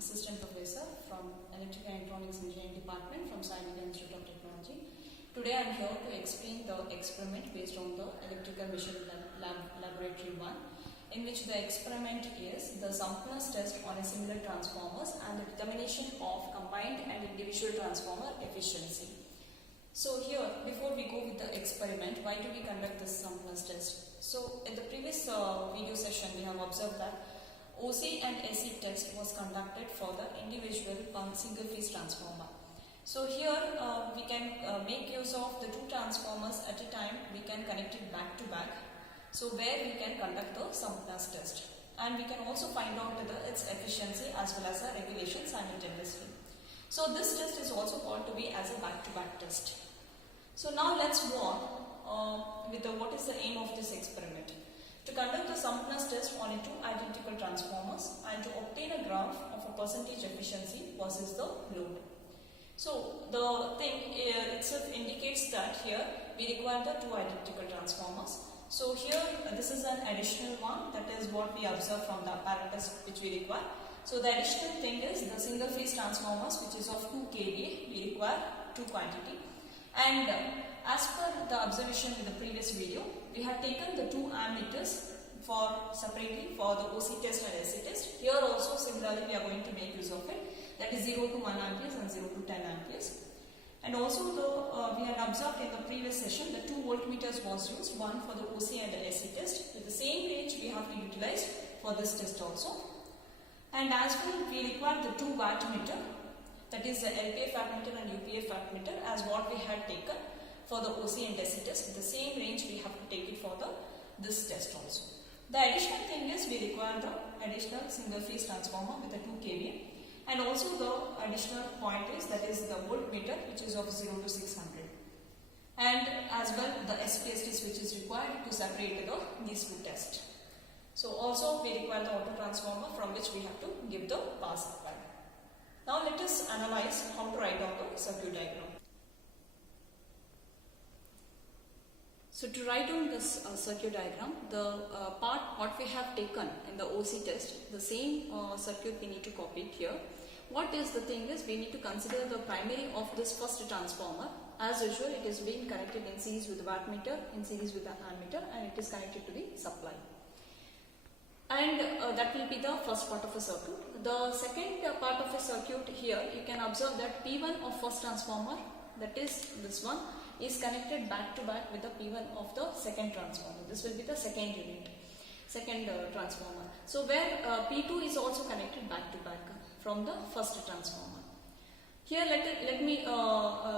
Assistant Professor from Electrical and Electronics Engineering Department from Sai Vidya Institute of Technology. Today I am here to explain the experiment based on the Electrical Mission Laboratory 1, in which the experiment is the Zumpner's test on a similar transformers and the determination of combined and individual transformer efficiency. So here, before we go with the experiment, why do we conduct this Zumpner's test? So in the previous video session, we have observed that OC and SC test was conducted for the individual single phase transformer. So here we can make use of the two transformers at a time. We can connect it back to back. So where we can conduct the Zumpner's test, and we can also find out its efficiency as well as the regulation simultaneously. So this test is also called to be as a back-to-back test. So now let's move on with what is the aim of this experiment. To conduct the Zumpner's test on two identical transformers and to obtain a graph of a percentage efficiency versus the load. So the thing itself indicates that here we require the two identical transformers. So here this is an additional one, that is what we observe from the apparatus which we require. So the additional thing is the single phase transformers, which is of 2 kVA, we require two quantity. And as per the observation in the previous video, we have taken the two ammeters for separately for the OC test and SC test. Here also similarly we are going to make use of it, that is 0 to 1 amperes and 0 to 10 amperes. And also we had observed in the previous session the 2 voltmeters was used, one for the OC and the SC test. With the same range we have to utilize for this test also. And as well we require the 2 wattmeter, that is the LPF wattmeter and UPF wattmeter as what we had taken for the OC and SC test. With the same range we have to take it for this test also. The additional thing is we require the additional single phase transformer with a 2 kVA, and also the additional point is that is the voltmeter, which is of 0 to 600, and as well the SPST switch is required to separate these two tests. So also we require the auto transformer from which we have to give the power supply. Now let us analyze how to write down the circuit diagram. So to write down this circuit diagram, the part what we have taken in the OC test, the same circuit we need to copy it here. What is the thing is we need to consider the primary of this first transformer. As usual, it is being connected in series with the wattmeter, in series with the ammeter, and it is connected to the supply. And that will be the first part of a circuit. The second part of a circuit here, you can observe that P1 of first transformer, that is this one, is connected back to back with the P1 of the second transformer. This will be the second unit, second transformer. So where P2 is also connected back to back from the first transformer. Here let me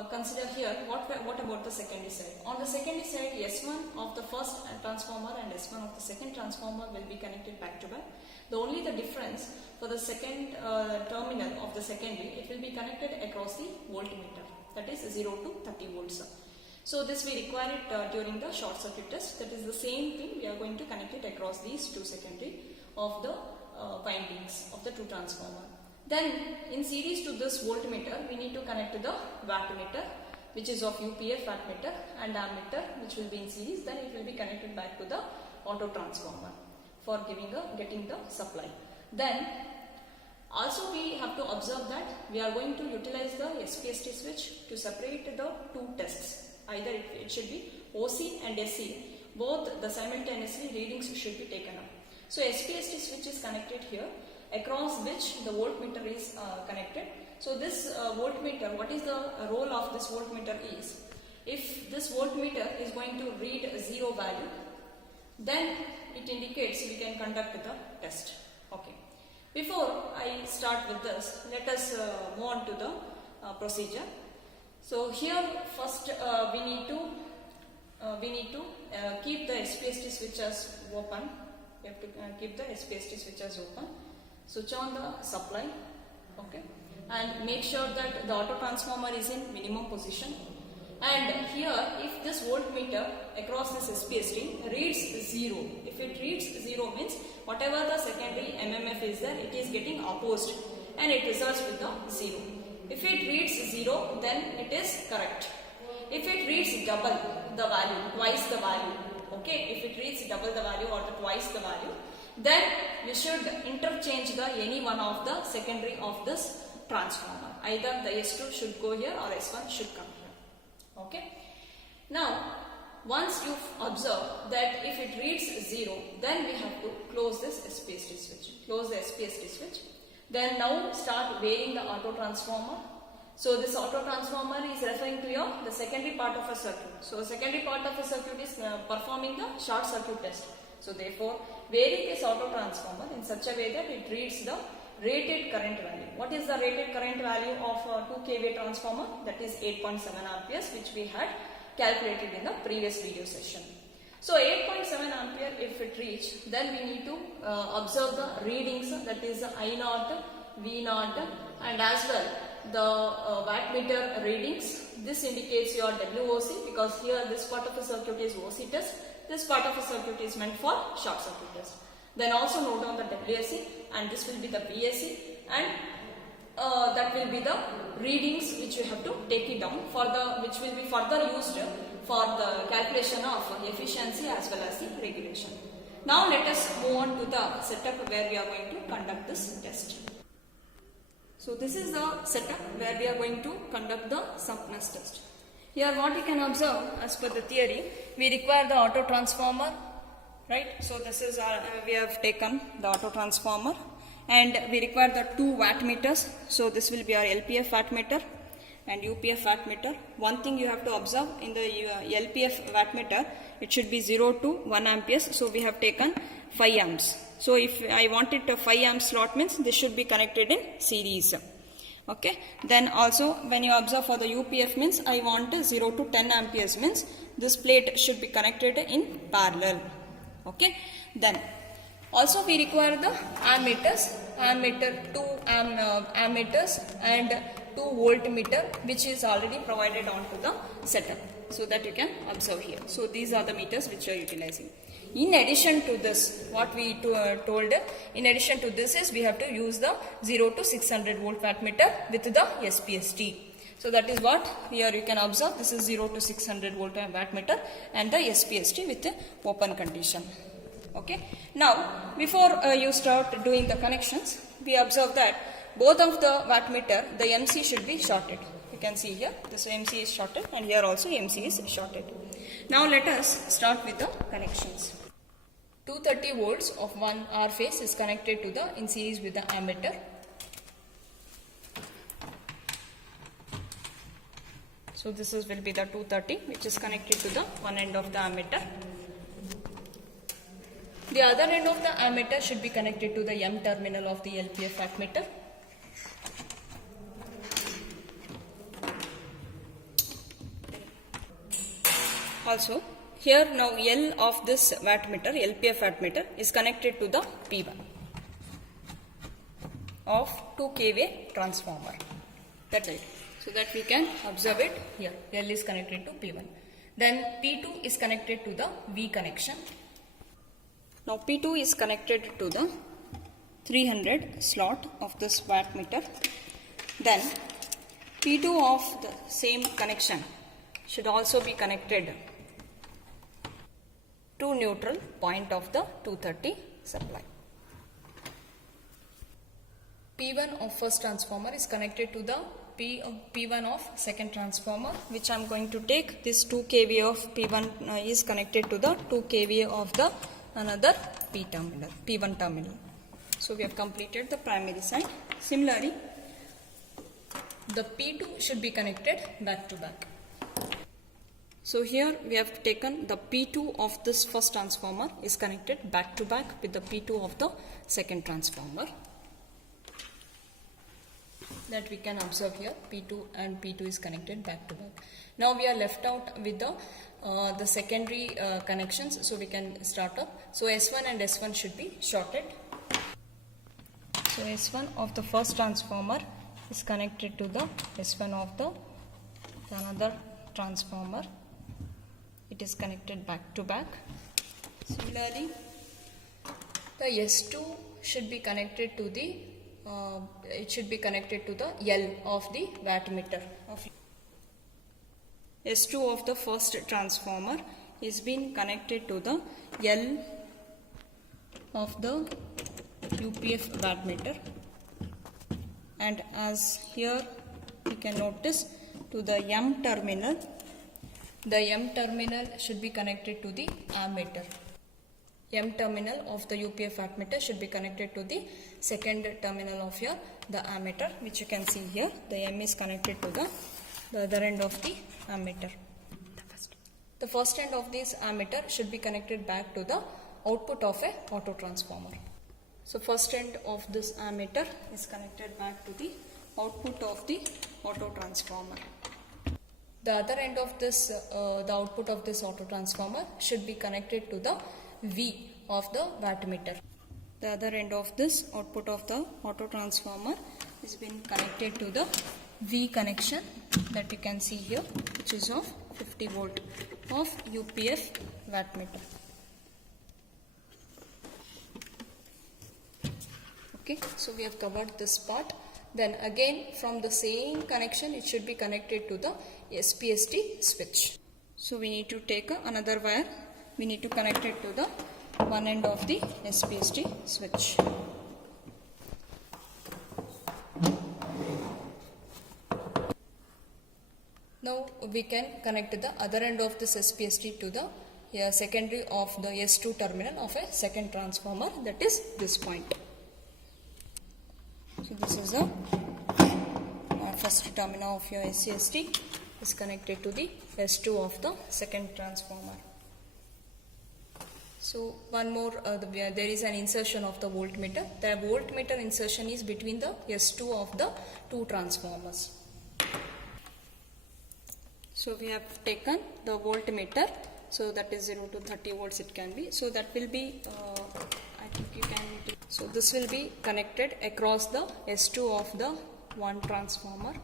consider here what about the secondary side. On the secondary side, S1 of the first transformer and S1 of the second transformer will be connected back to back. The only the difference for the second terminal of the secondary, it will be connected across the voltmeter, that is 0 to 30 volts. So this we require it during the short circuit test. That is the same thing, we are going to connect it across these two secondary of the windings of the two transformer. Then in series to this voltmeter, we need to connect to the wattmeter, which is of UPF wattmeter, and ammeter, which will be in series. Then it will be connected back to the auto transformer for getting the supply. Then also we have to observe that we are going to utilize the SPST switch to separate the two tests. Either it should be OC and SC, both the simultaneously readings should be taken up. So SPST switch is connected here, across which the voltmeter is connected. So this voltmeter, what is the role of this voltmeter is, if this voltmeter is going to read a 0 value, then it indicates we can conduct the test. Okay. Before I start with this, let us move on to the procedure. So here first we need to keep the SPST switches open. We have to keep the SPST switches open. Switch on the supply, okay, and make sure that the auto transformer is in minimum position. And here, if this voltmeter across this SPST reads 0, if it reads 0 means whatever the secondary MMF is there, it is getting opposed and it results with the 0. If it reads 0, then it is correct. If it reads double the value, twice the value, okay, if it reads double the value or twice the value, then we should interchange the any one of the secondary of this transformer. Either the S2 should go here or S1 should come here. Okay. Now, once you observe that if it reads 0, then we have to close this SPST switch. Close the SPST switch. Then now start varying the auto transformer. So this auto transformer is referring to the secondary part of a circuit. So secondary part of a circuit is performing the short circuit test. So therefore, vary this auto transformer in such a way that it reads the rated current value. What is the rated current value of a 2 kVA transformer? That is 8.7 amperes, which we had calculated in the previous video session. So 8.7 ampere if it reach, then we need to observe the readings, that is I naught, V naught, and as well the wattmeter readings. This indicates your WOC, because here this part of the circuit is OC test, this part of the circuit is meant for short circuit test. Then also note down the WSC, and this will be the VSC, and that will be the readings which you have to take it down for the, which will be further used for the calculation of efficiency as well as the regulation. Now let us move on to the setup where we are going to conduct this test. So this is the setup where we are going to conduct the sumpness test. Here what you can observe, as per the theory, we require the auto transformer, right? So this is our, we have taken the auto transformer, and we require the 2 wattmeters. So this will be our LPF wattmeter and UPF wattmeter. One thing you have to observe, in the LPF wattmeter, it should be 0 to 1 amperes. So we have taken 5 amps. So if I want it a 5 amp slot, means this should be connected in series. Okay. Then also when you observe for the UPF, means I want 0 to 10 amperes, means this plate should be connected in parallel. Okay. Then also we require the ammeters, ammeter 2 ammeters and 2 voltmeter, which is already provided onto the setup, so that you can observe here. So these are the meters which you are utilizing. In addition to this, what we told, in addition to this is we have to use the 0 to 600 volt wattmeter with the SPST. So that is what here you can observe. This is 0 to 600 volt wattmeter and the SPST with the open condition. Okay. Now, before you start doing the connections, we observe that both of the wattmeter, the MC should be shorted. You can see here, this MC is shorted, and here also MC is shorted. Now let us start with the connections. 230 volts of 1 R phase is connected to the, in series with the ammeter. So this will be the 230, which is connected to the one end of the ammeter. The other end of the ammeter should be connected to the M terminal of the LPF wattmeter. Also, here now L of this wattmeter, LPF wattmeter, is connected to the P1 of 2 kVA transformer. That's it. So that we can observe it here. L is connected to P1. Then P2 is connected to the V connection. Now P2 is connected to the 300 slot of this wattmeter. Then P2 of the same connection should also be connected to neutral point of the 230 supply. P1 of first transformer is connected to the P1 of second transformer, which I am going to take. This 2 kVA of P1 is connected to the 2 kVA of the another P1 terminal. So we have completed the primary side. Similarly, the P2 should be connected back to back. So here we have taken the P2 of this first transformer is connected back to back with the P2 of the second transformer. That we can observe here, P2 and P2 is connected back to back. Now we are left out with the secondary connections, so we can start up. So S1 and S1 should be shorted. So S1 of the first transformer is connected to the S1 of the another transformer. It is connected back to back. Similarly, the S2 should be connected to the it should be connected to the L of the wattmeter. S2 of the first transformer is being connected to the L of the UPF wattmeter, and as here you can notice to the M terminal, the M terminal should be connected to the ammeter. M terminal of the UPF wattmeter should be connected to the second terminal of the ammeter, which you can see here. The M is connected to the other end of the ammeter. The first end of this ammeter should be connected back to the output of a auto transformer. So first end of this ammeter is connected back to the output of the auto transformer. The other end of this, the output of this auto transformer should be connected to the V of the wattmeter. The other end of this output of the auto transformer is been connected to the V connection that you can see here, which is of 50 volt of UPF wattmeter. Okay, so we have covered this part. Then again from the same connection it should be connected to the SPST switch. So we need to take another wire, we need to connect it to the one end of the SPST switch. Now we can connect the other end of this SPST to the secondary of the S2 terminal of a second transformer, that is this point. So this is the first terminal of your SCST is connected to the S2 of the second transformer. So one more, there is an insertion of the voltmeter. The voltmeter insertion is between the S2 of the two transformers. So we have taken the voltmeter, so that is 0 to 30 volts it can be. So that will be, I think you can, so this will be connected across the S2 of the one transformer.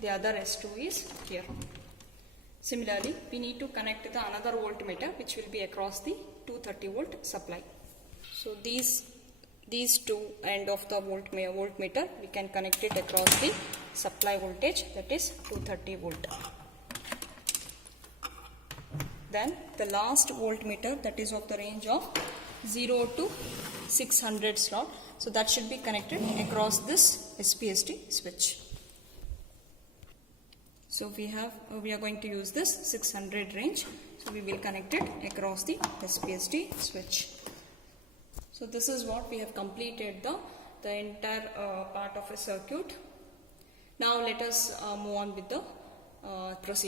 The other S2 is here. Similarly, we need to connect the another voltmeter which will be across the 230 volt supply. So these two end of the voltmeter we can connect it across the supply voltage, that is 230 volt. Then the last voltmeter, that is of the range of 0 to 600 slot. So that should be connected across this SPST switch. So we are going to use this 600 range. So we will connect it across the SPST switch. So this is what we have completed the entire part of a circuit. Now let us move on with the procedure.